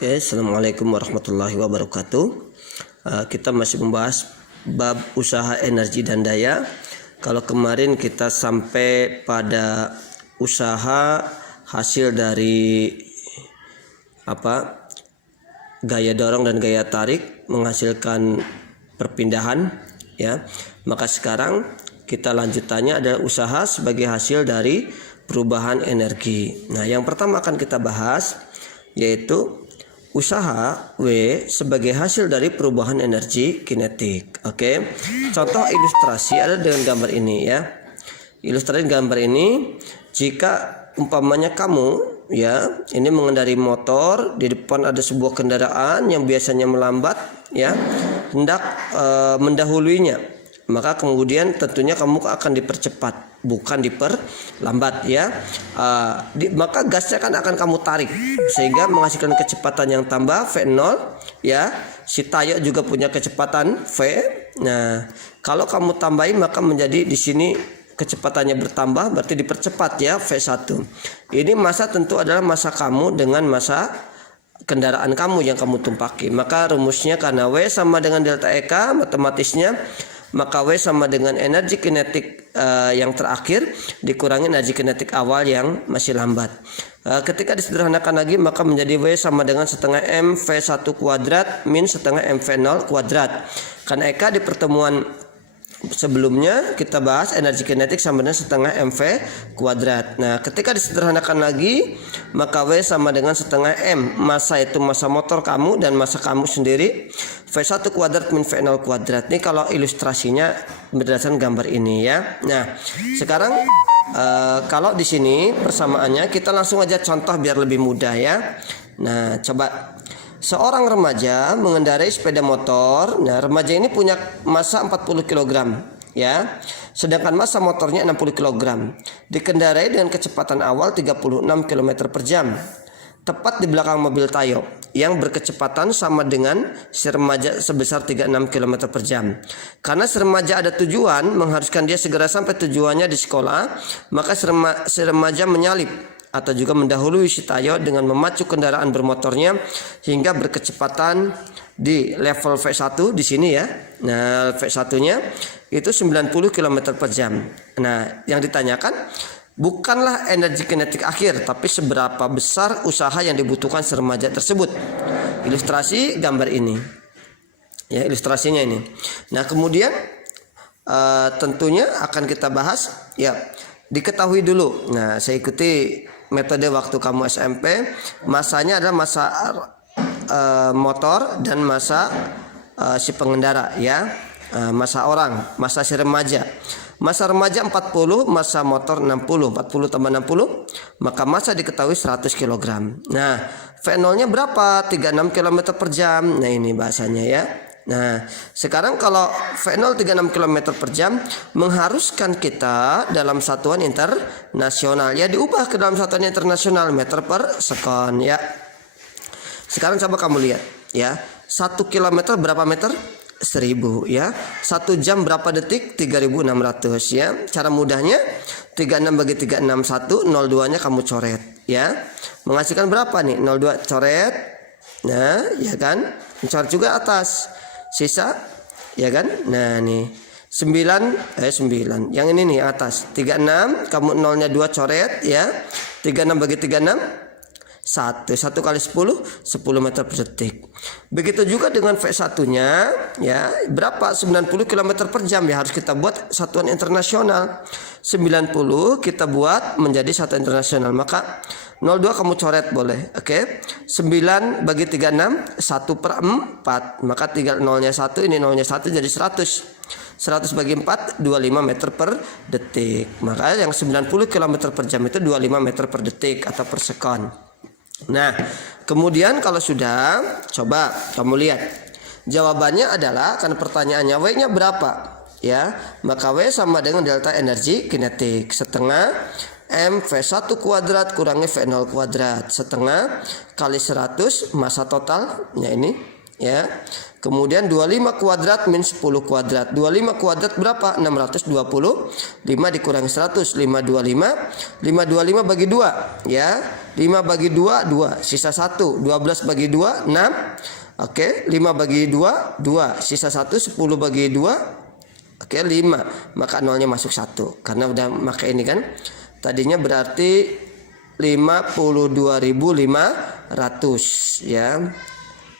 Oke, assalamualaikum warahmatullahi wabarakatuh. Kita masih membahas bab usaha energi dan daya. Kalau kemarin kita sampai pada usaha hasil dari gaya dorong dan gaya tarik menghasilkan perpindahan, ya. Maka sekarang kita lanjutannya adalah usaha sebagai hasil dari perubahan energi. Nah, yang pertama akan kita bahas yaitu usaha W sebagai hasil dari perubahan energi kinetik. Oke. Contoh ilustrasi ada dengan gambar ini, ya. Ilustrasi gambar ini, jika umpamanya kamu, ya, ini mengendarai motor, di depan ada sebuah kendaraan yang biasanya melambat, ya, hendak mendahuluinya, maka kemudian tentunya kamu akan dipercepat, bukan diperlambat, ya. Maka gasnya akan kamu tarik sehingga menghasilkan kecepatan yang tambah V0, ya. Si tayo juga punya kecepatan V. Nah, kalau kamu tambahin maka menjadi di sini kecepatannya bertambah, berarti dipercepat, ya, V1. Ini massa tentu adalah massa kamu dengan massa kendaraan kamu yang kamu tumpaki. Maka rumusnya karena W sama dengan delta EK, matematisnya maka W sama dengan energi kinetik yang terakhir dikurangi energi kinetik awal yang masih lambat. Ketika disederhanakan lagi maka menjadi W sama dengan setengah M V1 kuadrat min setengah M V0 kuadrat. Karena EK di pertemuan sebelumnya kita bahas energi kinetik sama dengan setengah MV kuadrat. Nah, ketika disederhanakan lagi maka W sama dengan setengah M, massa itu massa motor kamu dan massa kamu sendiri, V1 kuadrat min V0 kuadrat. Ini kalau ilustrasinya berdasarkan gambar ini, ya. Nah, sekarang kalau di sini persamaannya kita langsung aja contoh biar lebih mudah, ya. Nah, coba seorang remaja mengendarai sepeda motor. Nah, remaja ini punya massa 40 kg, ya. Sedangkan massa motornya 60 kg. Dikendarai dengan kecepatan awal 36 km per jam. Tepat di belakang mobil Tayo yang berkecepatan sama dengan si remaja sebesar 36 km per jam. Karena si remaja ada tujuan mengharuskan dia segera sampai tujuannya di sekolah, maka si remaja menyalip atau juga mendahului si Tayo dengan memacu kendaraan bermotornya hingga berkecepatan di level V1 di sini, ya. Nah, V1-nya itu 90 km per jam. Nah, yang ditanyakan bukanlah energi kinetik akhir, tapi seberapa besar usaha yang dibutuhkan si remaja tersebut. Ilustrasi gambar ini, ya, ilustrasinya ini. Nah, kemudian tentunya akan kita bahas, ya. Diketahui dulu. Nah, saya ikuti metode waktu kamu SMP, masanya adalah massa motor dan massa si pengendara, ya. Massa orang, massa si remaja. Massa remaja 40, massa motor 60. 40 tambah 60, maka massa diketahui 100 kg. Nah, V0-nya berapa? 36 km per jam. Nah, ini bahasanya, ya. Nah, sekarang kalau V0 36 km per jam mengharuskan kita dalam satuan internasional, ya, diubah ke dalam satuan internasional meter per sekon, ya. Sekarang coba kamu lihat, ya. 1 km berapa meter? 1000, ya. 1 jam berapa detik? 3600, ya. Cara mudahnya 36 bagi 361, 02-nya kamu coret, ya. Menghasilkan berapa nih? 02 coret. Nah, ya kan? Coret juga atas. Sisa, ya kan? Nah, nih 9. Yang ini nih atas 36, kamu 0-nya 2 coret, ya. 36 bagi 36 1 kali 10 meter per detik. Begitu juga dengan V1-nya, ya. Berapa? 90 km per jam, ya. Harus kita buat satuan internasional. 90 kita buat menjadi satuan internasional, maka 02 kamu coret boleh. Oke. 9 bagi 36 1/4. Maka 0-nya 1, ini 0-nya 1 jadi 100. 100 bagi 4 25 meter per detik. Maka yang 90 km per jam itu 25 meter per detik atau per sekon. Nah, kemudian kalau sudah, coba kamu lihat. Jawabannya adalah, karena pertanyaannya W-nya berapa, ya. Maka W sama dengan delta energi kinetik setengah M V1 kuadrat kurangi V0 kuadrat setengah kali 100 massa totalnya ini ya. Kemudian 25 kuadrat min 10 kuadrat. 25 kuadrat berapa? 625 dikurangi 100, 525. 525 bagi 2, ya. 5 bagi 2, 2, sisa 1. 12 bagi 2, 6. Oke, 5 bagi 2, 2, sisa 1. 10 bagi 2, oke, 5. Maka nolnya masuk 1. Karena udah pakai ini kan. Tadinya berarti 52.500, ya.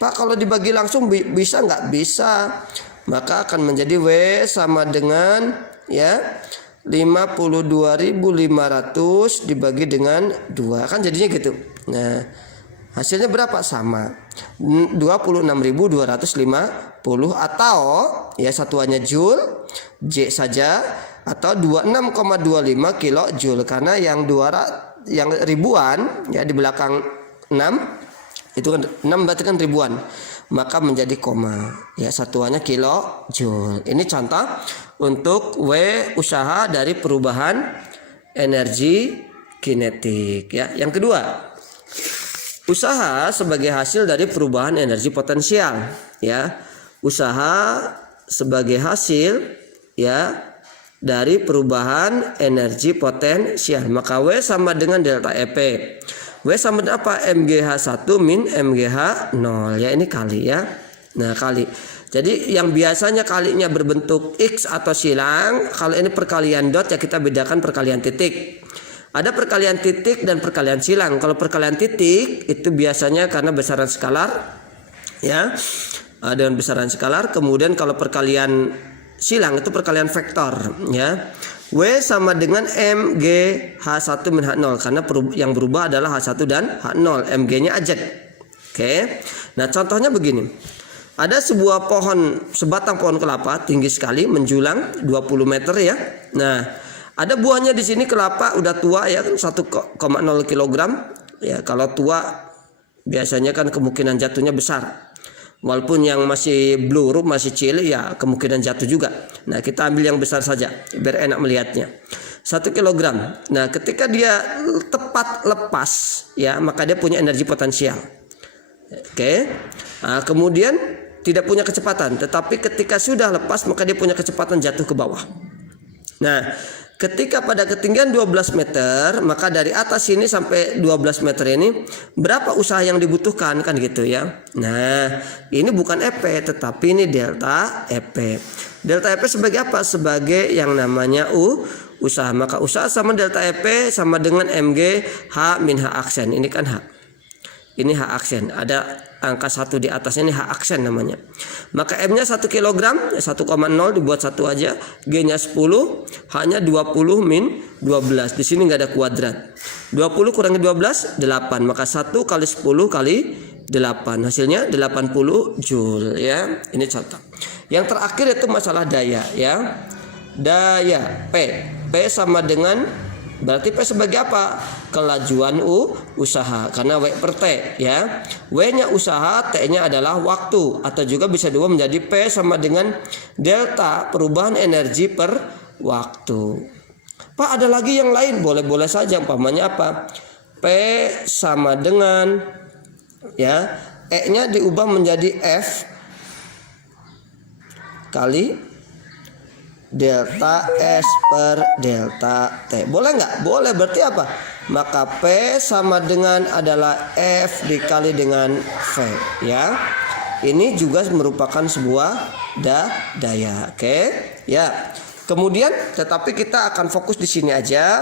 Pak, kalau dibagi langsung bisa nggak? Bisa. Maka akan menjadi W sama dengan, ya, 52.500 dibagi dengan 2. Kan jadinya gitu. Nah, hasilnya berapa? Sama. 26.250 atau ya satuannya joule, J saja, atau 26,25 kilojoule karena yang ribuan ya di belakang 6 itu kan 6 berarti kan ribuan, maka menjadi koma, ya satuannya kilojoule. Ini contoh untuk W usaha dari perubahan energi kinetik, ya. Yang kedua, usaha sebagai hasil dari perubahan energi potensial, ya. Usaha sebagai hasil, ya, dari perubahan energi potensial. Maka W sama dengan delta EP. W sama dengan apa? MGH1 min MGH0, ya, ini kali, ya. Nah, kali. Jadi yang biasanya kalinya berbentuk X atau silang, kalau ini perkalian dot ya kita bedakan perkalian titik. Ada perkalian titik dan perkalian silang. Kalau perkalian titik itu biasanya karena besaran skalar, ya, dengan besaran skalar. Kemudian kalau perkalian silang itu perkalian vektor, ya. W sama dengan MGH1 min H0 karena yang berubah adalah H1 dan H0, MG-nya aja. Oke. Nah, contohnya begini. Ada sebuah sebatang pohon kelapa tinggi sekali menjulang 20 meter, ya. Nah, ada buahnya di sini, kelapa udah tua, ya, 1,0 kg. Ya, kalau tua biasanya kan kemungkinan jatuhnya besar. Walaupun yang masih bluruk, masih cilik, ya kemungkinan jatuh juga. Nah, kita ambil yang besar saja biar enak melihatnya. 1 kg. Nah, ketika dia tepat lepas, ya, maka dia punya energi potensial. Oke. Nah, kemudian tidak punya kecepatan, tetapi ketika sudah lepas maka dia punya kecepatan jatuh ke bawah. Nah, ketika pada ketinggian 12 meter, maka dari atas sini sampai 12 meter ini berapa usaha yang dibutuhkan, kan gitu, ya. Nah, ini bukan EP tetapi ini delta EP. Delta EP sebagai apa? Sebagai yang namanya usaha. Maka usaha sama delta EP sama dengan MG H min H aksen. Ini kan H. Ini H aksen. Ada angka 1 di atasnya, ini H aksen namanya. Maka M-nya 1 kg, 1,0 dibuat 1 aja. G-nya 10, H-nya 20 min 12. Di sini nggak ada kuadrat. 20 kurangi 12, 8. Maka 1 kali 10 kali 8. Hasilnya 80 joule, ya. Ini contoh. Yang terakhir itu masalah daya, ya. Daya P. P sama dengan, berarti P sebagai apa? Kelajuan usaha karena W per T, ya. W-nya usaha, T-nya adalah waktu, atau juga bisa diubah menjadi P sama dengan delta perubahan energi per waktu. Pak, ada lagi yang lain? Boleh-boleh saja. Umpamanya apa? P sama dengan, ya, E-nya diubah menjadi F kali delta S per delta T. Boleh nggak? Boleh. Berarti apa? Maka P sama dengan adalah F dikali dengan V, ya. Ini juga merupakan sebuah daya. Oke, ya. Kemudian tetapi kita akan fokus di sini aja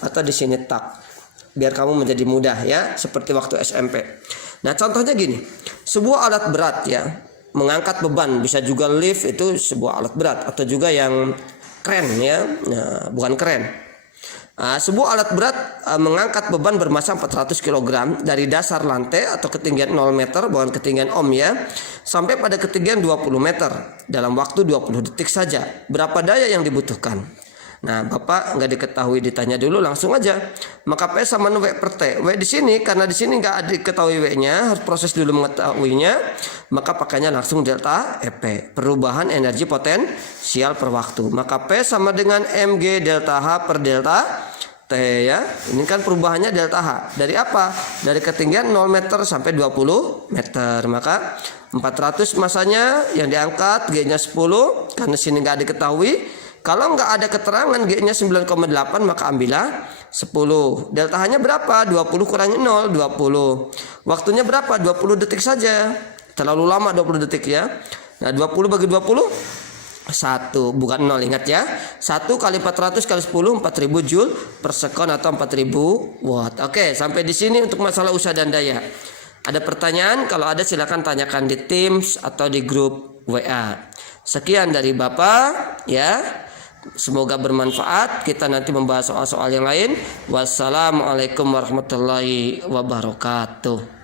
atau di sini tak, biar kamu menjadi mudah, ya, seperti waktu SMP. Nah, contohnya gini. Sebuah alat berat, ya, mengangkat beban, bisa juga lift, itu sebuah alat berat, atau juga yang keren, ya. Nah, bukan keren. Sebuah alat berat mengangkat beban bermassa 400 kg dari dasar lantai atau ketinggian 0 meter, bukan ketinggian ohm, ya, sampai pada ketinggian 20 meter dalam waktu 20 detik saja. Berapa daya yang dibutuhkan? Nah, Bapak nggak diketahui, ditanya dulu langsung aja. Maka P sama W per T. W di sini karena di sini nggak diketahui W-nya, harus proses dulu mengetahuinya. Maka pakainya langsung delta EP, perubahan energi potensial per waktu. Maka P sama dengan MG delta H per delta T, ya. Ini kan perubahannya delta H. Dari apa? Dari ketinggian 0 meter sampai 20 meter. Maka 400 masanya yang diangkat, G-nya 10 karena sini nggak diketahui. Kalau nggak ada keterangan G-nya 9,8 maka ambillah 10. Delta H-nya berapa? 20 kurangi 0, 20. Waktunya berapa? 20 detik saja. Terlalu lama 20 detik ya. Nah 20 bagi 20 1, bukan 0, ingat ya. 1 kali 400 kali 10 4000 joule per sekon atau 4000 watt. Oke, sampai di sini untuk masalah usaha dan daya. Ada pertanyaan? Kalau ada silakan tanyakan di Teams atau di grup WA. Sekian dari Bapak ya. Semoga bermanfaat. Kita nanti membahas soal-soal yang lain. Wassalamualaikum warahmatullahi wabarakatuh.